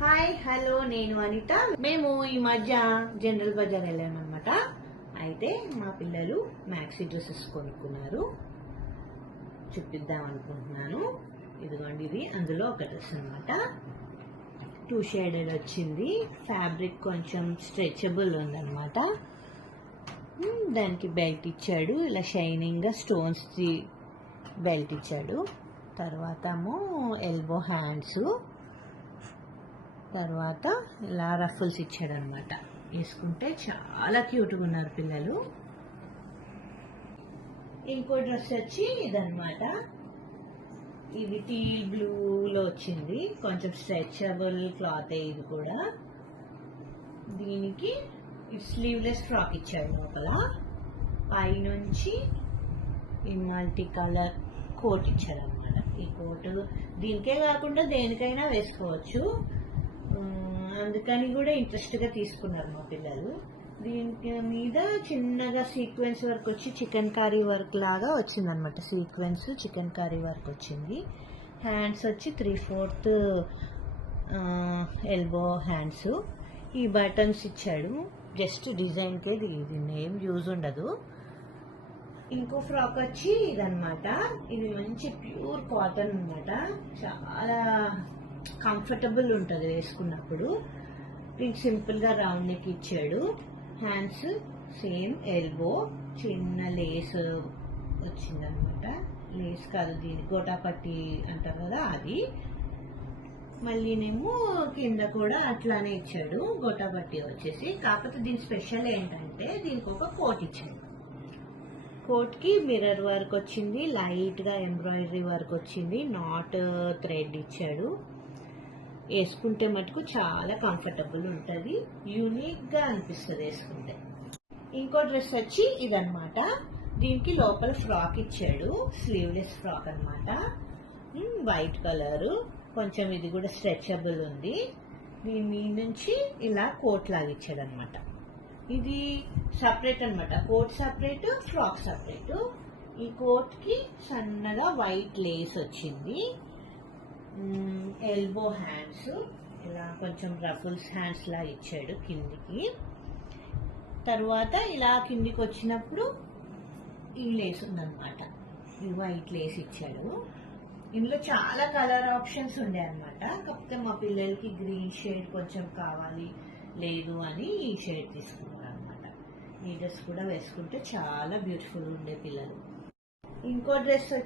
Hi hello నేను అనిత. మేము ఈ మధ్య జనరల్ బజార్ వెళ్ళామన్నమాట. అయితే మా పిల్లలు మ్యాక్సీ డ్రెస్సెస్ కొనుక్కున్నారు, చూపిద్దాం అనుకుంటున్నాను. ఇదిగోండి, ఇది అందులో ఒక డ్రెస్ అనమాట. 2 షేడెడ్ వచ్చింది. ఫ్యాబ్రిక్ కొంచెం స్ట్రెచబుల్ ఉందన్నమాట. దానికి బెల్ట్ ఇచ్చాడు, ఇలా షైనింగ్గా స్టోన్స్ బెల్ట్ ఇచ్చాడు. తర్వాత ఎల్బో హ్యాండ్స్, తర్వాత ఇలా రఫుల్స్ ఇచ్చాడు అనమాట. వేసుకుంటే చాలా క్యూట్గా ఉన్నారు పిల్లలు. ఇంకో డ్రెస్ వచ్చి ఇదనమాట. ఇది టీల్ బ్లూలో వచ్చింది, కొంచెం స్ట్రెచబుల్ క్లాత్. ఇది కూడా దీనికి స్లీవ్లెస్ ఫ్రాక్ ఇచ్చాడు. లోపల పైనుంచి ఈ మల్టీ కలర్ కోట్ ఇచ్చాడు అనమాట. ఈ కోటు దీనికే కాకుండా దేనికైనా వేసుకోవచ్చు, అందుకని కూడా ఇంట్రెస్ట్గా తీసుకున్నారు మా పిల్లలు. దీని మీద చిన్నగా సీక్వెన్స్ వర్క్ వచ్చి చికెన్ కర్రీ వర్క్ లాగా వచ్చింది అనమాట. సీక్వెన్స్ చికెన్ కర్రీ వర్క్ వచ్చింది. హ్యాండ్స్ వచ్చి 3/4 ఎల్బో హ్యాండ్స్. ఈ బటన్స్ ఇచ్చాడు, జస్ట్ డిజైన్కే, ఇది ఏం యూజ్ ఉండదు. ఇంకో ఫ్రాక్ వచ్చి ఇదనమాట. ఇది మంచి ప్యూర్ కాటన్ అనమాట, చాలా కంఫర్టబుల్ ఉంటుంది వేసుకున్నప్పుడు. దీనికి సింపుల్గా రౌండ్ నెక్ ఇచ్చాడు. హ్యాండ్స్ సేమ్ ఎల్బో, చిన్న లేస్ వచ్చిందనమాట. లేస్ కాదు, దీని గోటాపట్టి అంటారు కదా, అది. మళ్ళీనేమో కింద కూడా అట్లానే ఇచ్చాడు, గోటాపట్టి వచ్చేసి. కాకపోతే దీని స్పెషల్ ఏంటంటే దీనికి ఒక కోట్ ఇచ్చాడు. కోట్కి మిర్రర్ వర్క్ వచ్చింది, లైట్గా ఎంబ్రాయిడరీ వర్క్ వచ్చింది, నాట్ థ్రెడ్ ఇచ్చాడు. వేసుకుంటే మటుకు చాలా కంఫర్టబుల్ ఉంటుంది, యూనిక్గా అనిపిస్తుంది వేసుకుంటే. ఇంకో డ్రెస్ వచ్చి ఇదనమాట. దీనికి లోపల ఫ్రాక్ ఇచ్చాడు, స్లీవ్లెస్ ఫ్రాక్ అనమాట. వైట్ కలర్, కొంచెం ఇది కూడా స్ట్రెచబుల్ ఉంది. దీని మీద నుంచి ఇలా కోట్ లాగా ఇచ్చాడు అనమాట. ఇది సపరేట్ అనమాట, కోట్ సపరేట్, ఫ్రాక్ సపరేట్. ఈ కోట్కి సన్నగా వైట్ లేస్ వచ్చింది. ఎల్బో హ్యాండ్స్, ఇలా కొంచెం రఫుల్స్ హ్యాండ్స్ లా ఇచ్చాడు కిందికి. తర్వాత ఇలా కిందికి వచ్చినప్పుడు ఈ లేస్ ఉందన్నమాట, ఈ వైట్ లేస్ ఇచ్చాడు. ఇందులో చాలా కలర్ ఆప్షన్స్ ఉండే అనమాట. కాకపోతే మా పిల్లలకి గ్రీన్ షేడ్ కొంచెం కావాలి, లేదు అని ఈ షేడ్ తీసుకున్నారు అనమాట. ఈ డ్రెస్ కూడా వేసుకుంటే చాలా బ్యూటిఫుల్ ఉండే పిల్లలు. ఇంకో డ్రెస్